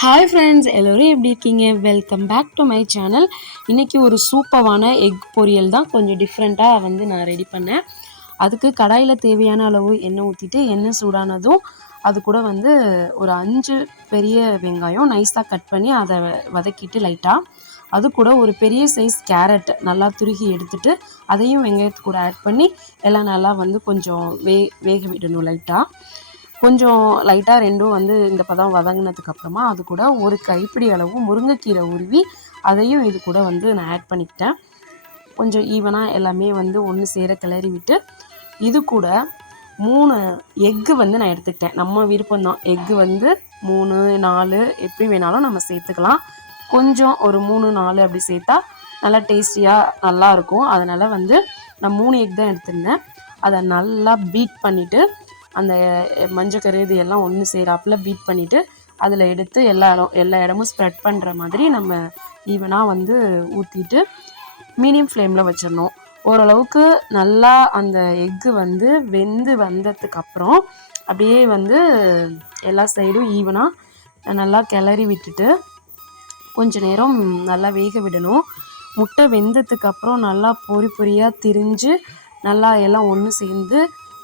Hi friends எல்லோரும் எப்படி இருக்கீங்க? Welcome back to my channel இன்றைக்கி ஒரு சூப்பரான எக் பொரியல் தான். கொஞ்சம் டிஃப்ரெண்ட்டாக வந்து நான் ரெடி பண்ணேன். அதுக்கு கடாயில் தேவையான அளவு எண்ணெய் ஊற்றிட்டு எண்ணெய் சூடானதும் அது கூட வந்து ஒரு அஞ்சு பெரிய வெங்காயம் நைஸாக கட் பண்ணி அதை வதக்கிட்டு லைட்டாக அது கூட ஒரு பெரிய சைஸ் கேரட் நல்லா துருகி எடுத்துட்டு அதையும் வெங்காயத்து கூட ஆட் பண்ணி எல்லாம் நல்லா வந்து கொஞ்சம் வே வேக விடணும் லைட்டாக கொஞ்சம் லைட்டாக ரெண்டும் வந்து இந்த பதம் வதங்கினதுக்கு அப்புறமா அது கூட ஒரு கைப்பிடி அளவு முருங்கைக்கீரை உருவி அதையும் இது கூட வந்து நான் ஆட் பண்ணிக்கிட்டேன். கொஞ்சம் ஈவனாக எல்லாமே வந்து ஒன்று சேர கிளறி விட்டு இது கூட மூணு எக்கு வந்து நான் எடுத்துக்கிட்டேன். நம்ம விருப்பம்தான். எக்கு வந்து மூணு நாலு எப்படி வேணாலும் நம்ம சேர்த்துக்கலாம். கொஞ்சம் ஒரு மூணு நாலு அப்படி சேர்த்தா நல்லா டேஸ்டியாக நல்லாயிருக்கும் அதனால் வந்து நான் மூணு எக் தான் எடுத்திருந்தேன். அதை நல்லா பீட் பண்ணிவிட்டு அந்த மஞ்சக்கரு இது எல்லாம் ஒன்று செய்கிறாப்புல பீட் பண்ணிவிட்டு அதில் எடுத்து எல்லா இடம் எல்லா இடமும் ஸ்ப்ரெட் பண்ணுற மாதிரி நம்ம ஈவனாக வந்து ஊற்றிட்டு மீடியம் ஃப்ளேமில் வச்சிடணும். ஓரளவுக்கு நல்லா அந்த எக்கு வந்து வெந்து வந்ததுக்கப்புறம் அப்படியே வந்து எல்லா சைடும் ஈவனாக நல்லா கிளறி விட்டுட்டு கொஞ்ச நேரம் நல்லா வேக விடணும். முட்டை வெந்ததுக்கப்புறம் நல்லா பொறி பொரியாக திரிஞ்சு நல்லா எல்லாம் ஒன்று சேர்ந்து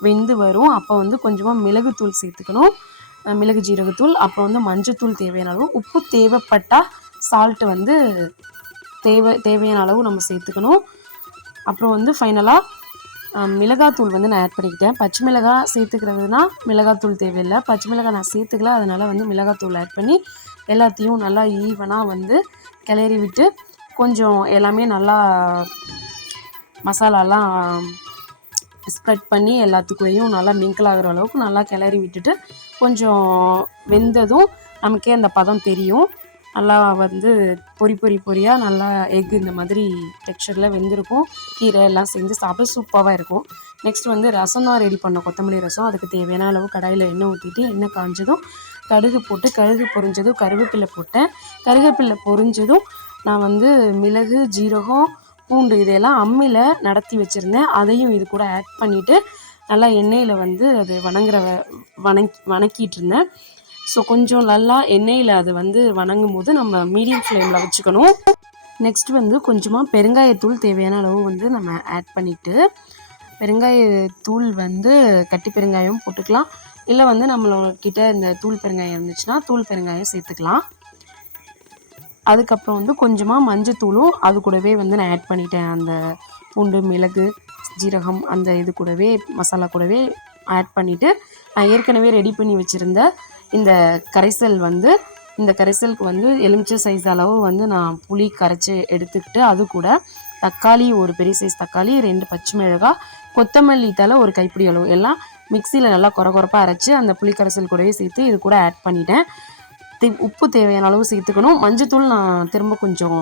வெந்து வரும். அப்போ வந்து கொஞ்சமாக மிளகுத்தூள் சேர்த்துக்கணும். மிளகு ஜீரகத்தூள் அப்போ வந்து மஞ்சத்தூள் தேவையான அளவு. உப்பு தேவைப்பட்டால் சால்ட்டு வந்து தேவை தேவையான அளவு நம்ம சேர்த்துக்கணும். அப்புறம் வந்து ஃபைனலாக மிளகாத்தூள் வந்து நான் ஆட் பண்ணிக்கிட்டேன். பச்சை மிளகாய் சேர்த்துக்கிறதுனா மிளகாத்தூள் தேவையில்லை. பச்சை மிளகாய் நான் சேர்த்துக்கல அதனால் வந்து மிளகாத்தூள் ஆட் பண்ணி எல்லாத்தையும் நல்லா ஈவனாக வந்து கிளறி விட்டு கொஞ்சம் எல்லாமே நல்லா மசாலாலாம் ஸ்ப்ரெட் பண்ணி எல்லாத்துக்குள்ளேயும் நல்லா மிங்கிள் ஆகிற அளவுக்கு நல்லா கிளறி விட்டுட்டு கொஞ்சம் வெந்ததும் நமக்கே அந்த பதம் தெரியும். நல்லா வந்து பொறி பொறி பொரியாக நல்லா எக் இந்த மாதிரி டெக்ஸ்சரில் வெந்திருக்கும். கீரை எல்லாம் சேர்ந்து சாப்பிட சூப்பராக இருக்கும். நெக்ஸ்ட் வந்து ரசம் தான் ரெடி பண்ணோம். கொத்தமல்லி ரசம். அதுக்கு தேவையான அளவு கடாயில் எண்ணெய் ஊற்றிட்டு எண்ணெய் காஞ்சதும் கடுகு போட்டு கடுகு பொரிஞ்சதும் கருவேப்பிலை போட்டேன். கருவேப்பிலை பொரிஞ்சதும் நான் வந்து மிளகு ஜீரகம் பூண்டு இதையெல்லாம் அம்மியில் நடத்தி வச்சுருந்தேன். அதையும் இது கூட ஆட் பண்ணிவிட்டு நல்லா எண்ணெயில் வந்து அது வணங்குற வணக்கி வணக்கிட்டு இருந்தேன். ஸோ கொஞ்சம் நல்லா எண்ணெயில் அது வந்து வணங்கும் போது நம்ம மீடியம் ஃப்ளேமில் வச்சுக்கணும். நெக்ஸ்ட் வந்து கொஞ்சமாக பெருங்காயத்தூள் தேவையான அளவு வந்து நம்ம ஆட் பண்ணிவிட்டு பெருங்காயத்தூள் வந்து கட்டி பெருங்காயம் போட்டுக்கலாம். இல்லை வந்து நம்மளோட இந்த தூள் பெருங்காயம் இருந்துச்சுன்னா தூள் பெருங்காயம் சேர்த்துக்கலாம். அதுக்கப்புறம் வந்து கொஞ்சமாக மஞ்சத்தூளும் அது கூடவே வந்து நான் ஆட் பண்ணிட்டேன். அந்த பூண்டு மிளகு ஜீரகம் அந்த இது கூடவே மசாலா கூடவே ஆட் பண்ணிவிட்டு நான் ஏற்கனவே ரெடி பண்ணி வச்சுருந்த இந்த கரைசல் வந்து இந்த கரைசலுக்கு வந்து எலுமிச்சை சைஸ் அளவு வந்து நான் புளி கரைச்சி எடுத்துக்கிட்டு அது கூட தக்காளி ஒரு பெரிய சைஸ் தக்காளி ரெண்டு பச்சை மிளகாய் கொத்தமல்லி தலை ஒரு கைப்பிடி அளவு. எல்லாம் மிக்சியில் நல்லா குறை குறப்பாக அரைச்சி அந்த புளி கரைசல் கூடவே சேர்த்து இது கூட ஆட் பண்ணிட்டேன். உப்பு தேவையான அளவு சேர்த்துக்கணும். மஞ்சத்தூள் நான் திரும்ப கொஞ்சம்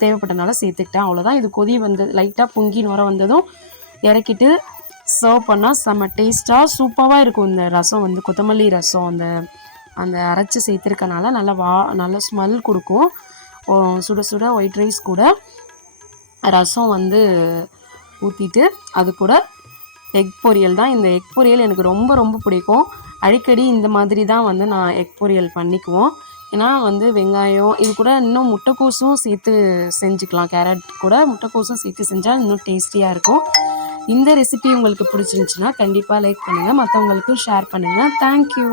தேவைப்பட்டனால சேர்த்துக்கிட்டேன். அவ்வளோதான் இது கொதி வந்து லைட்டாக பொங்கி நுர வந்ததும் இறக்கிட்டு சர்வ் பண்ணால் செம்ம டேஸ்ட்டாக சூப்பராக இருக்கும். இந்த ரசம் வந்து கொத்தமல்லி ரசம் அந்த அந்த அரைச்சி சேர்த்துருக்கனால நல்லா வா நல்ல ஸ்மெல் கொடுக்கும். சுட சுட ஒயிட் ரைஸ் கூட ரசம் வந்து ஊற்றிட்டு அது கூட எக் பொரியல் தான். இந்த எக் பொரியல் எனக்கு ரொம்ப ரொம்ப பிடிக்கும். அடிக்கடி இந்த மாதிரி தான் வந்து நான் எக் பொரியல் பண்ணிக்குவோம். ஏன்னா வந்து வெங்காயம் இது கூட இன்னும் முட்டைக்கோஸும் சேர்த்து செஞ்சுக்கலாம். கேரட் கூட முட்டைக்கோஸும் சேர்த்து செஞ்சால் இன்னும் டேஸ்டியாக இருக்கும். இந்த ரெசிபி உங்களுக்கு பிடிச்சிருந்துச்சின்னா கண்டிப்பாக லைக் பண்ணுங்கள் மற்றவங்களுக்கும் ஷேர் பண்ணுங்கள் தேங்க்யூ